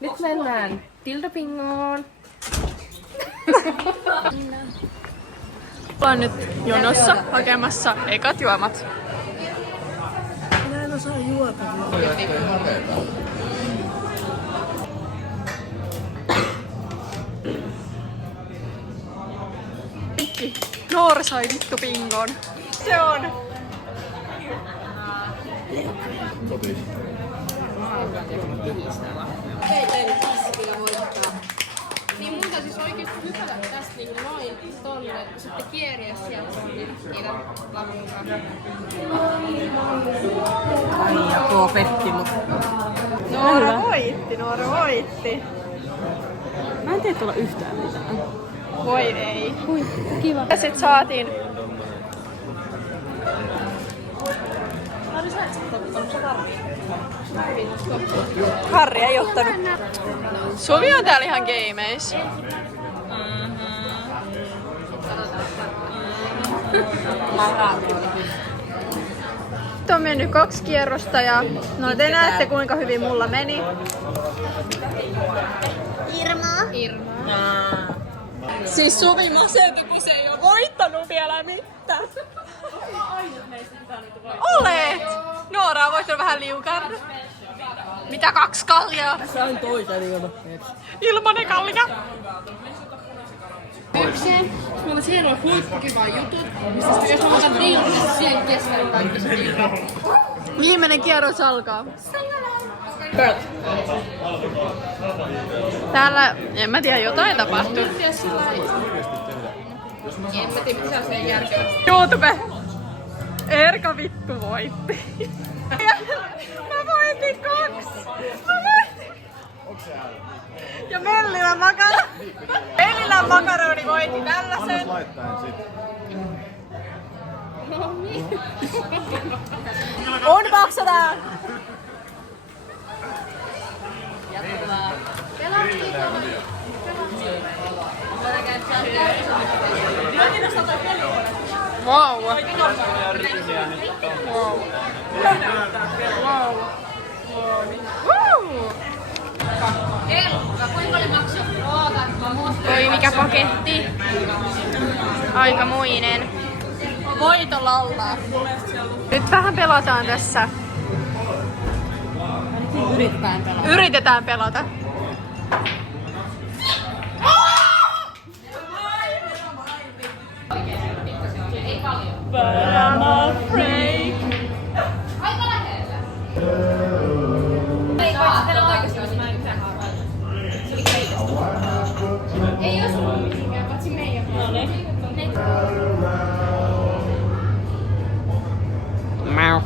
Nyt mennään Tildopingoon. Ollaan nyt jonossa hakemassa ekat juomat. Minä en osaa juota. Noora sai vittu pingon. Se on. Niin mun täytyis oikeesti hypätä tästä niin noin tonne, sitten kieriä sieltä niitä lavuunkaan. Ai ja tuo petti mut. Noora voitti. Mä en tee tuolla yhtään mitään. Voi ei. Ui, kiva. Ja sit saatiin Harri ei ottanut. Suvi on täällä ihan gameis. Nyt on mennyt 2 kierrosta ja no te näette kuinka hyvin mulla meni. Irma. Siis Suvi masentui, kun se ei ole voittanut vielä mitään. Olet! Noora on voittanut vähän liukan. Mitä 2 kaljaa? Sain toisen ilman. Ilmanen kalja. Ykseen. Mulla siellä on huippukiva jutut. Mistä sitten jos mä otan diilun, niin siihen keskelle kaikki se diilu. Viimeinen kierros alkaa. Täällä, en mä tiedä, jotain tapahtuu. En mä tiedä, mitä se on sen järkevää. YouTube. Erka vittu voitti. Mä voitin 2. Ja Mellilän makaroni voitti tällaisen. No niin. Unboxataan! Wow. Wow. Wow. Woo! Kuinka oli maksu? Oi mikä paketti. Aikamoinen. Voitolalla. Nyt vähän pelataan tässä. Yritetään pelata. But I'm afraid. Aika lähellä. Ei koitella oikeesti, jos mä en yhtään haavaa. Se oli keitosta. Ei osunut mihinkään, paitsi meidän. No niin. Mau.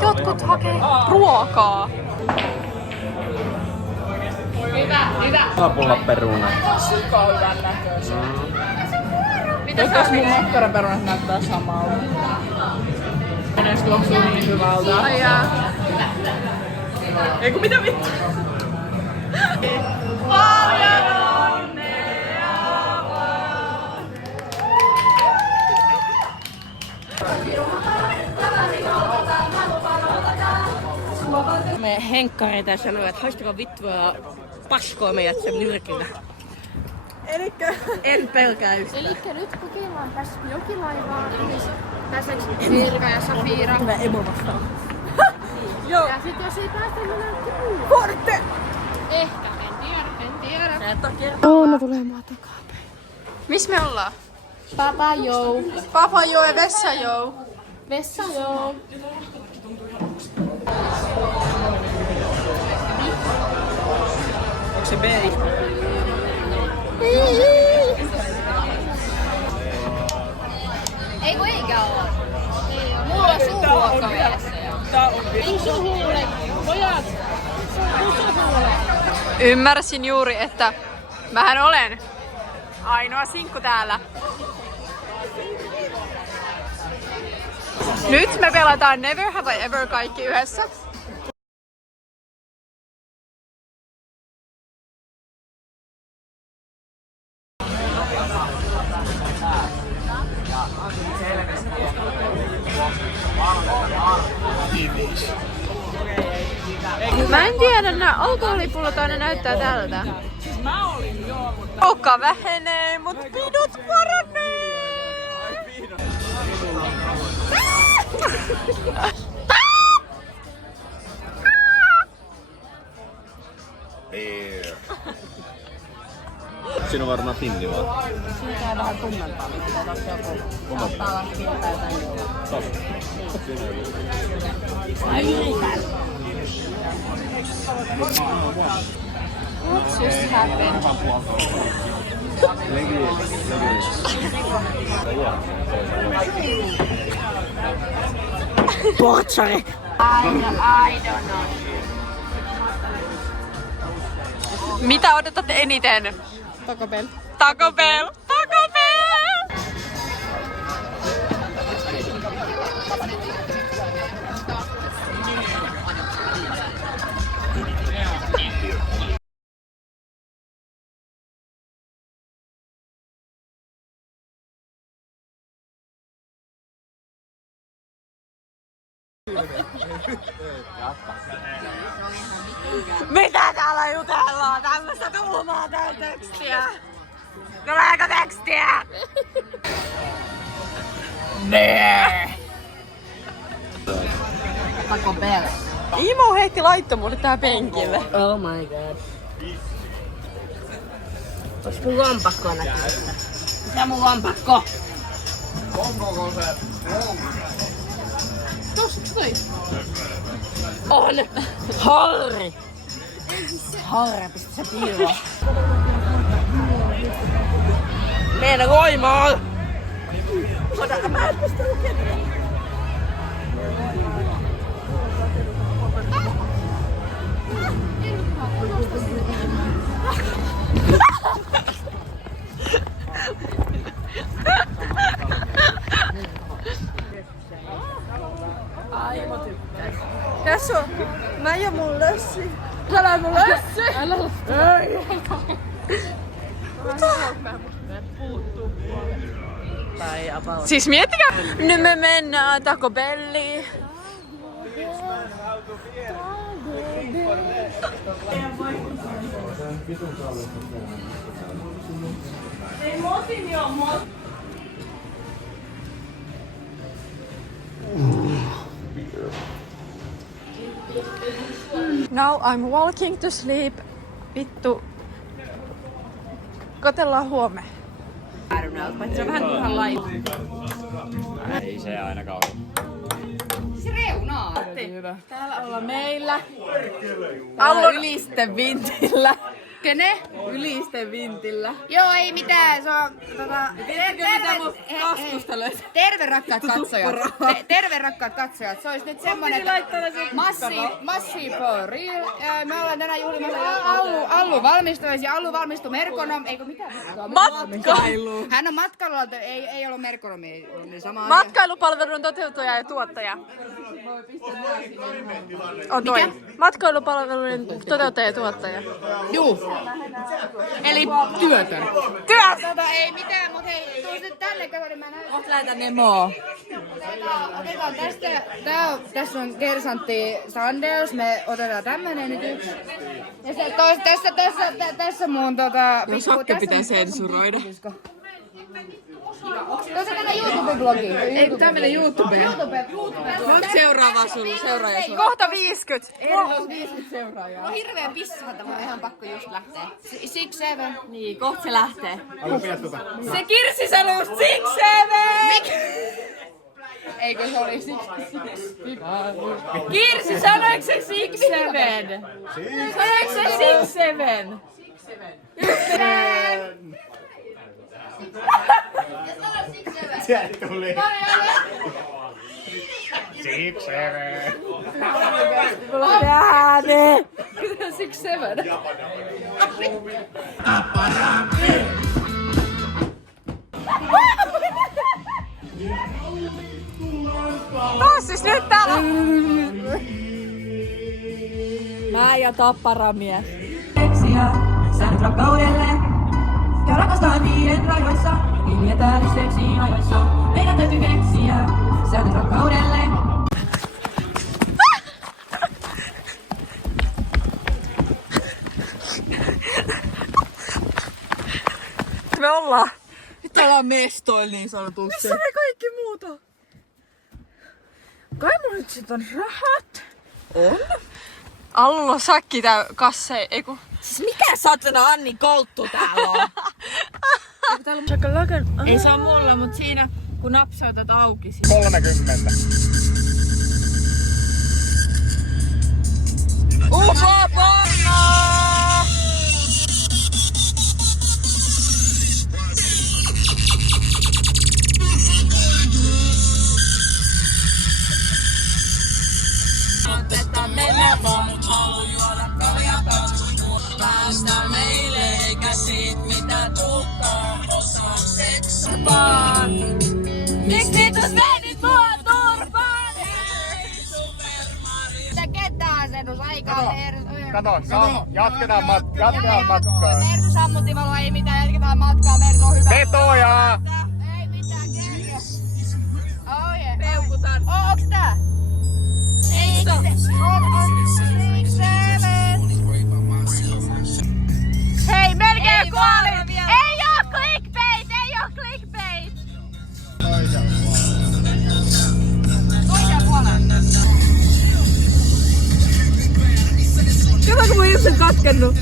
Jotkut hakee ruokaa. Saapulla peruna. Sika hyvän näköisiä. Toivottavasti mun makkaraperunat näyttää samalta. Enes tuoksuu niin hyvältä. Ai jaa. Eiku mitä vittu? Paljon onnea vaan. Me henkkareita ja sanoo, että haistakaa vittua paskoa meidät sen nyrkillä. Elikkä En pelkää yhtään. Elikkä nyt kun Kiila on päässyt jokilaivaan, niin pääseekö Sirka ja Safira? Hyvä emo vastaan. joo. Ja sit jos ei päästä, niin näytti muu. Kortte. Ehkä, en tiedä. Sä et oo kertaa. Oona tulee mua takapäin. Missä me ollaan? Papa joo. Papa joo ja vessa joo. Vessa joo. Onko se B? Ei kun eikä oo. Ei oo. Mulla on suuruokka vessa joo. Susuhuule! Pojat! Susuhuule! Ymmärsin juuri, että mähän olen ainoa sinkku täällä. Nyt me pelataan Never Have I Ever kaikki yhdessä. Mä en tiedä, nämä alkoholipullot aina näyttää tältä. Kokka vähenee, mut pidot paranee! Siinä on varmaan finni vaan. Siinä käy vähän tummempaa, mutta tossa joku saattaa olla kilpää jotain juomaa. Mä yritän. What's just happened? Portsari! I don't know. Mitä odotat eniten? Taco Bell. Taco Bell! Taco Bell! Mitä täällä jutellaan? Tämmöstä tuumaa tää tekstiä. Tuleeko tekstiä? Taco Bell. Imo heitti laittomuudet tää penkille. Oh my god. Ois mun lompakko näkyvissä? Mitä mun lompakko? Tuossa toi. On! Harri! Harri, pistä se piiloon. Mene voimaan! Ota, mä en pysty lukemaan. Tässä on. Mä ja mun lössi. Älä mun lössi! Älä ei! Tai about. Siis miettikää! Nyt me mennään Taco Belliin. Now I'm walking to sleep. Vittu. Kotellaan huomenna. Paitsi se on vähän turhan laiva. Ei se ainakaan ole. Täällä ollaan meillä. Allon Ylisten vintillä. Kene? Ylisten vintillä. Joo, ei mitään. Se on terve rakkaat katsojat. Terve rakkaat katsojat. Se olisi nyt semmonen, että Massi for real. Me ollaan tänään juhlimassa Allu valmistuisi ja Allu valmistui merkonom. Eikö mitään? matkailu. Hän on matkailulla, ei ollut merkonomi. Niin sama asia. Matkailupalvelun toteuttaja ja tuottaja. On toi. Matkailupalvelujen toteuttaja ja tuottaja. Juu. Eli työtön. Ei mitään, mutta hei, tuus nyt tänne, kato, niin mä näytän. Oot lähetän Nemoa. Otetaan tästä, tässä on kersantti Sanders, me otetaan tämmönen nyt yksi. Ja se, tässä mun Sokke pitää sensuroida. Tuossa tämmönen YouTube-blogi. Ei kun tämmönen YouTube. Monta seuraavaa sun seuraaja sun? Kohta 50. Mulla 50 seuraajaa. No hirveä pissahata, mun ihan pakko just lähteä. 6-7. Niin, kohta se lähtee. Se Kirsi sanoo 6-7! Eikö se oli 66? Kirsi, sanoiko se 6-7? Sanoiko se 6-7? Sieltä tuli. Kyllä 6-7. Taas siis nyt täällä. Mä ja tapparamies. Säännöt rakkaudelle ja rakastaa niiden rajoissa. Hiljetään seksiin ajoissa. Meidän täytyy keksiä säännöt rakkaudelle. Me ollaan. Nyt ollaan mestoilla niin sanotusti. Missä ne kaikki muuta? Kai mun nyt sit on rahat. On? Allulla on sakki tää kasse, eiku. Siis mikä satana Anni Kolttu täällä on? Ei saa mulla, mut siinä kun napsautat auki. 30. Ufa porno! Kato, jatketaan matkaa. Mersu sammuttimalla ei mitään, jatketaan matkaa. Mersu on hyvä. Vetoja! Ei mitään, kerro. Oh yeah. Peukutan. Onks tää? Ei se. On 6-7. Hei, melkein kuolin! Ei oo clickbait! Ei oo clickbait! Toisen puolen. Kato kun mun ihmiset katkennut.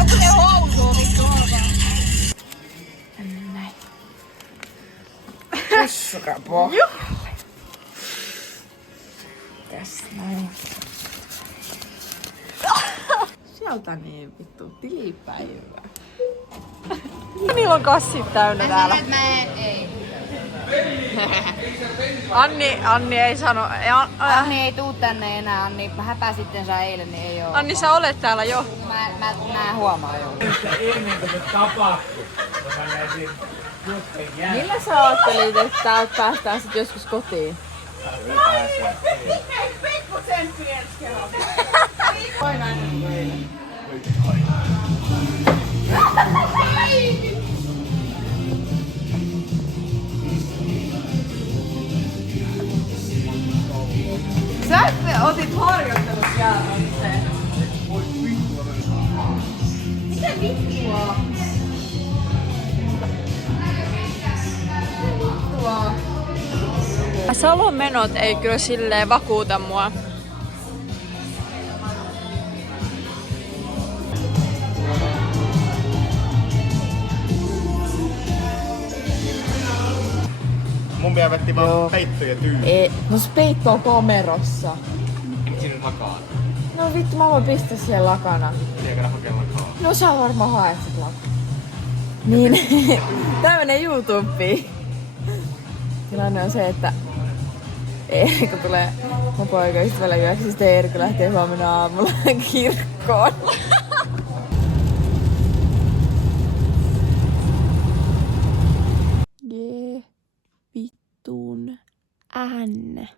Onko se housuu vittu olkaa? Pussukapo. Tässä näin. Sieltä niin vittu tilipäivää. Niillä on kassit täynnä täällä. Ei. Anni ei sano. Anni ei tuu tänne enää. Anni häpäsitten sä eilen, niin ei oo. Anni, sä olet täällä jo. Mä huomaan jo. Millä sä ajattelit, että täältä päästään sit joskus kotiin? Sä otit harjoittelut jäädä. Mitä vittua? Salon menot ei kyllä silleen vakuuta mua. Mun mielestä vetti vaan peittoja tyyliin. No se peitto on komerossa. Miksi sinne lakaan? No vittu, mä voin pistää siellä lakana. Tiedätkö hakea lakaa? No sä varmaan haet sit lakana. Niin, tää menee YouTubeen. Tilanne on se, että Eerikko tulee mun poikaystävällä yöksi, sitten Eerikko lähtee huomenna aamulla kirkkoon. Vittun N.